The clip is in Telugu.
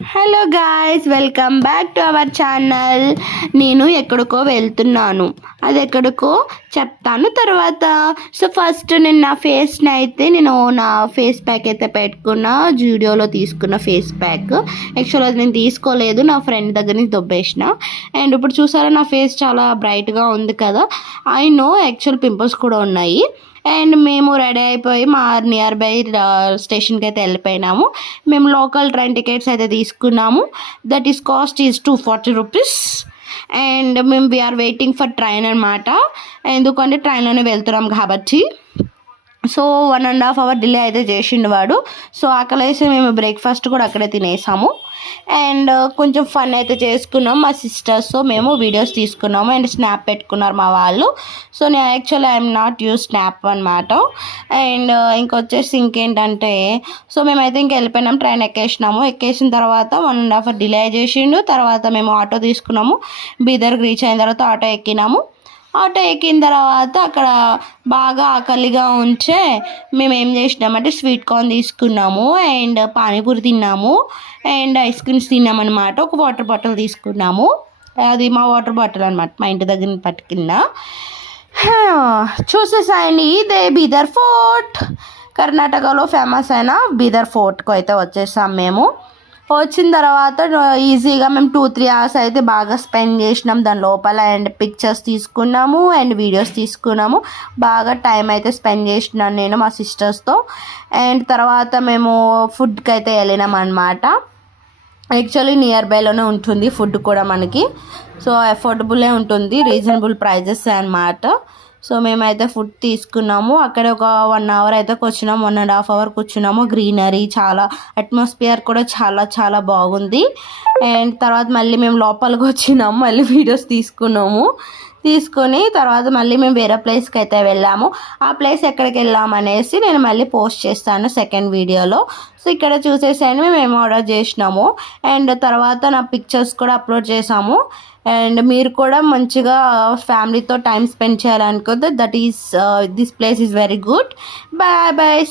Hello guys, welcome back to our channel. నేను ఎక్కడికో వెళ్తున్నాను, అది ఎక్కడికో చెప్తాను తర్వాత. సో ఫస్ట్ నేను నా ఫేస్ని అయితే నా ఫేస్ ప్యాక్ అయితే పెట్టుకున్న, జూడియోలో తీసుకున్న ఫేస్ ప్యాక్. యాక్చువల్ అది నేను తీసుకోలేదు, నా ఫ్రెండ్ దగ్గర నుంచి దొబ్బేసిన. అండ్ ఇప్పుడు చూసారా నా ఫేస్ చాలా బ్రైట్గా ఉంది కదా. ఐ నో యాక్చువల్ పింపుల్స్ కూడా ఉన్నాయి. అండ్ మేము రెడీ అయిపోయి మా నియర్ బై స్టేషన్కి అయితే వెళ్ళిపోయినాము. మేము లోకల్ ట్రైన్ టికెట్స్ అయితే తీసుకున్నాము. That is cost is 240 rupees. And మేము వీఆర్ వెయిటింగ్ ఫర్ ట్రైన్ అనమాట. ఎందుకంటే ట్రైన్లోనే వెళ్తున్నాం కాబట్టి. సో 1.5 hour డిలే అయితే చేసిండు వాడు. సో ఆకలేసి మేము బ్రేక్ఫాస్ట్ కూడా అక్కడే తినేసాము. అండ్ కొంచెం ఫన్ అయితే చేసుకున్నాం మా సిస్టర్స్. సో మేము వీడియోస్ తీసుకున్నాము అండ్ స్నాప్ పెట్టుకున్నారు మా వాళ్ళు. సో నేను actually I'm not use snap అనమాట. అండ్ ఇంకొచ్చేసి ఇంకేంటంటే, సో మేమైతే ఇంక వెళ్ళిపోయినాం, ట్రైన్ ఎక్కేసిన తర్వాత 1.5 hour డిలే చేసిండు. తర్వాత మేము ఆటో తీసుకున్నాము. బీదర్కి రీచ్ అయిన తర్వాత ఆటో ఎక్కిన తర్వాత అక్కడ బాగా ఆకలిగా ఉంటే మేము ఏం చేసినామంటే స్వీట్ కార్న్ తీసుకున్నాము అండ్ పానీపూరి తిన్నాము అండ్ ఐస్ క్రీమ్స్ తిన్నామన్నమాట. ఒక వాటర్ బాటిల్ తీసుకున్నాము, అది మా వాటర్ బాటిల్ అనమాట, మా ఇంటి దగ్గర పట్టుకున్నా. చూసేసాయండి, ఇదే బీదర్ ఫోర్ట్, కర్ణాటకలో ఫేమస్ అయిన బీదర్ ఫోర్ట్కు అయితే వచ్చేసాం మేము. వచ్చిన తర్వాత ఈజీగా మేము 2-3 hours అయితే బాగా స్పెండ్ చేసినాం దాని లోపల. అండ్ పిక్చర్స్ తీసుకున్నాము అండ్ వీడియోస్ తీసుకున్నాము. బాగా టైం అయితే స్పెండ్ చేసినాను నేను మా సిస్టర్స్తో. అండ్ తర్వాత మేము ఫుడ్కి అయితే వెళ్ళినాం అనమాట. యాక్చువల్లీ నియర్ బైలోనే ఉంటుంది ఫుడ్ కూడా మనకి. సో అఫోర్డబులే ఉంటుంది, రీజనబుల్ ప్రైజెస్ అనమాట. సో మేమైతే ఫుడ్ తీసుకున్నాము. అక్కడ ఒక 1 hour అయితే కూర్చున్నాము, 1.5 hour కూర్చున్నాము. గ్రీనరీ, చాలా అట్మాస్ఫియర్ కూడా చాలా చాలా బాగుంది. అండ్ తర్వాత మళ్ళీ మేము లోపలికి వచ్చినాము, మళ్ళీ వీడియోస్ తీసుకొని తర్వాత మళ్ళీ మేము వేరే ప్లేస్కి అయితే వెళ్ళాము. ఆ ప్లేస్ ఎక్కడికి వెళ్ళామనేసి నేను మళ్ళీ పోస్ట్ చేస్తాను సెకండ్ వీడియోలో. సో ఇక్కడ చూసేసాను మేము ఏం ఆర్డర్ చేసినాము. అండ్ తర్వాత నా పిక్చర్స్ కూడా అప్లోడ్ చేసాము. అండ్ మీరు కూడా మంచిగా ఫ్యామిలీతో టైం స్పెండ్ చేయాలనుకుంటే this place is very good. Bye bye.